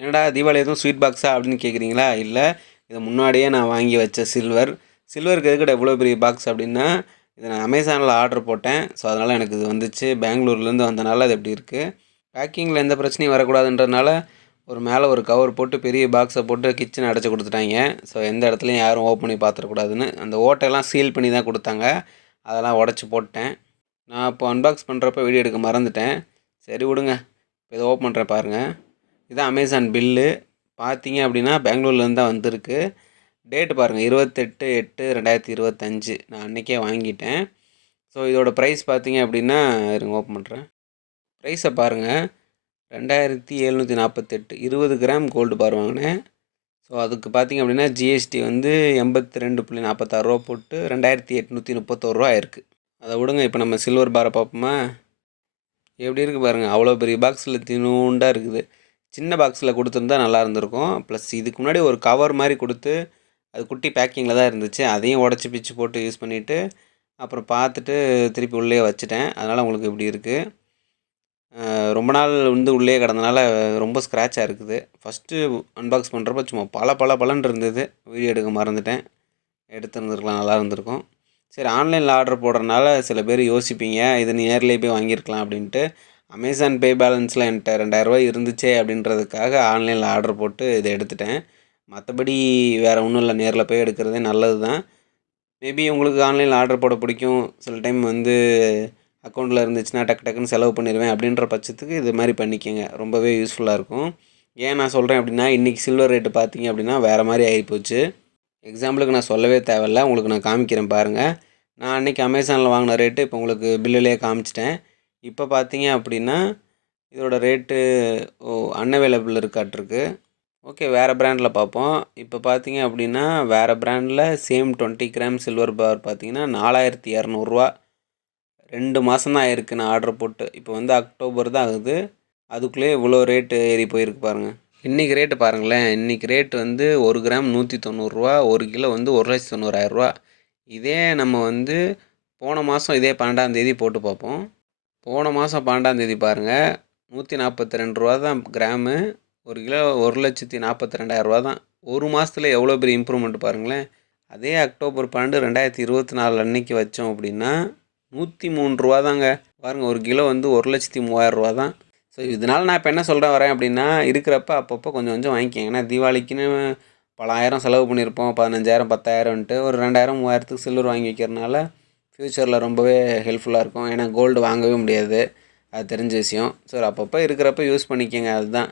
என்னடா தீபாவளி எதுவும் ஸ்வீட் பாக்ஸா அப்படின்னு கேட்குறீங்களா? இல்ல. இது முன்னாடியே நான் வாங்கி வச்ச சில்வர். சில்வருக்கு எதுக்குடா இவ்வளோ பெரிய பாக்ஸ் அப்படின்னா, இத நான் அமேசான்ல ஆர்டர் போட்டேன். ஸோ, அதனால எனக்கு இது வந்துச்சு. பெங்களூர்லேருந்து வந்தனால அது இப்படி இருக்கு. பேக்கிங்கில எந்த பிரச்சனையும் வரக்கூடாதுன்றதுனால, மேல ஒரு கவர் போட்டு பெரிய பாக்ஸ போட்டு கிச்சன அடைச்சு குடுத்துட்டாய்ங்க. ஸோ, எந்த இடத்துலயும் யாரும் ஓப்பன் பண்ணி பார்த்துறக்கூடாதுன்னு. அந்த ஓட்டையெல்லாம் சீல் பண்ணி தான் குடுத்தாங்க. அதெல்லாம் உடைச்சு போட்டேன். நான் அப்போ அன்பாக்ஸ் பண்ணுறப்ப வீடியோ எடுக்க மறந்துட்டேன். சரி விடுங்க. இப்போ இத ஓப்பன் பண்ணுறேன் பாருங்க. இதான் அமேசான் பில்லு. பார்த்தீங்க அப்படின்னா பெங்களூர்லேருந்து தான் வந்திருக்கு. டேட்டு பாருங்கள் 28/8/2025. நான் அன்றைக்கே வாங்கிட்டேன். ஸோ இதோட ப்ரைஸ் பார்த்தீங்க அப்படின்னா இருங்க ஓப்பன் பண்ணுறேன். ப்ரைஸை பாருங்கள் 2748 20 கிராம் கோல்டு பார் வாங்கினேன். ஸோ அதுக்கு பார்த்தீங்க அப்படின்னா ஜிஎஸ்டி வந்து 82.46 போட்டு 2831 ஆயிருக்கு. அதை விடுங்க. இப்போ நம்ம சில்வர் பாரை பார்ப்போமா? எப்படி இருக்குது பாருங்கள். அவ்வளோ பெரிய பாக்ஸில் தினூண்டாக இருக்குது. சின்ன பாக்ஸில் கொடுத்துருந்தா நல்லா இருந்திருக்கும். ப்ளஸ் இதுக்கு முன்னாடி ஒரு கவர் மாதிரி கொடுத்து அது குட்டி பேக்கிங்கில் தான் இருந்துச்சு. அதையும் உடச்சி பிச்சு போட்டு யூஸ் பண்ணிவிட்டு அப்புறம் பார்த்துட்டு திருப்பி உள்ளே வச்சுட்டேன். அதனால் உங்களுக்கு இப்படி இருக்குது. ரொம்ப நாள் வந்து உள்ளே கிடந்தனால ரொம்ப ஸ்க்ராட்சாக இருக்குது. ஃபஸ்ட்டு அன்பாக்ஸ் பண்ணுறப்ப சும்மா பளபளன்னு இருந்தது. வீடியோ எடுக்க மறந்துட்டேன். எடுத்துருந்துருக்கலாம், நல்லா இருந்திருக்கும். சரி, ஆன்லைனில் ஆர்டர் போடுறனால சில பேர் யோசிப்பீங்க, இது நேர்லேயே போய் வாங்கியிருக்கலாம் அப்படின்ட்டு. அமேசான் பே பேலன்ஸில் என்கிட்ட ரூ. 2000 இருந்துச்சே அப்படின்றதுக்காக ஆன்லைனில் ஆர்டர் போட்டு இதை எடுத்துட்டேன். மற்றபடி வேறு ஒன்றும் இல்லை, நேரில் போய் எடுக்கிறதே நல்லது தான். மேபி உங்களுக்கு ஆன்லைனில் ஆர்டர் போட பிடிக்கும். சில டைம் வந்து அக்கௌண்ட்டில் இருந்துச்சுன்னா டக்குன்னு செலவு பண்ணிடுவேன் அப்படின்ற பட்சத்துக்கு இது மாதிரி பண்ணிக்கோங்க. ரொம்பவே யூஸ்ஃபுல்லாக இருக்கும். ஏன் நான் சொல்கிறேன் அப்படின்னா, இன்றைக்கி சில்வர் ரேட்டு பார்த்தீங்க அப்படின்னா வேறு மாதிரி ஆகிப்போச்சு. எக்ஸாம்பிளுக்கு நான் சொல்லவே தேவையில்ல, உங்களுக்கு நான் காமிக்கிறேன் பாருங்கள். நான் அன்றைக்கி அமேசானில் வாங்கின ரேட்டு இப்போ உங்களுக்கு பில்லுலேயே காமிச்சிட்டேன். இப்போ பார்த்தீங்க அப்படின்னா இதோட ரேட்டு அன்அவைலபிள் இருக்காட்டிருக்கு. ஓகே, வேறு பிராண்டில் பார்ப்போம். இப்போ பார்த்தீங்க அப்படின்னா வேறு பிராண்டில் சேம் 20 கிராம் சில்வர் பார் பார்த்தீங்கன்னா 4200 2 மாதம் தான் ஆயிருக்கு நான் ஆர்டர் போட்டு. இப்போ வந்து அக்டோபர் தான் ஆகுது. அதுக்குள்ளேயே இவ்வளோ ரேட்டு ஏறி போயிருக்கு பாருங்கள். இன்றைக்கி ரேட்டு பாருங்களேன். இன்றைக்கி ரேட்டு வந்து 1 கிராம் 190 1 கிலோ வந்து 1,90,000. இதே நம்ம வந்து போன மாதம் இதே 12ஆம் தேதி போட்டு பார்ப்போம். போன மாதம் 12ஆம் தேதி பாருங்கள் 142 தான் கிராமு. 1 கிலோ 1,42,000 தான். ஒரு மாதத்துல எவ்வளோ பெரிய இம்ப்ரூவ்மெண்ட் பாருங்களேன். அதே அக்டோபர் 12 2024 அன்னைக்கு வச்சோம் அப்படின்னா 103 தாங்க. பாருங்கள், 1 கிலோ வந்து 1,03,000 தான். ஸோ இதனால் நான் இப்போ என்ன வரேன் அப்படின்னா, இருக்கிறப்ப அப்பப்போ கொஞ்சம் கொஞ்சம் வாங்கிக்கங்க. ஏன்னா தீபாவளிக்குன்னு பல ஆயிரம் செலவு பண்ணியிருப்போம். 15,000 10,000ன்ட்டு ஒரு 2,000 3,000த்துக்கு சில்வர் வாங்கி வைக்கிறனால ஃப்யூச்சரில் ரொம்பவே ஹெல்ப்ஃபுல்லாக இருக்கும். ஏன்னா கோல்டு வாங்கவே முடியாது, அது தெரிஞ்ச விஷயம். ஸோ அப்பப்போ இருக்கிறப்ப யூஸ் பண்ணிக்கங்க, அதுதான்.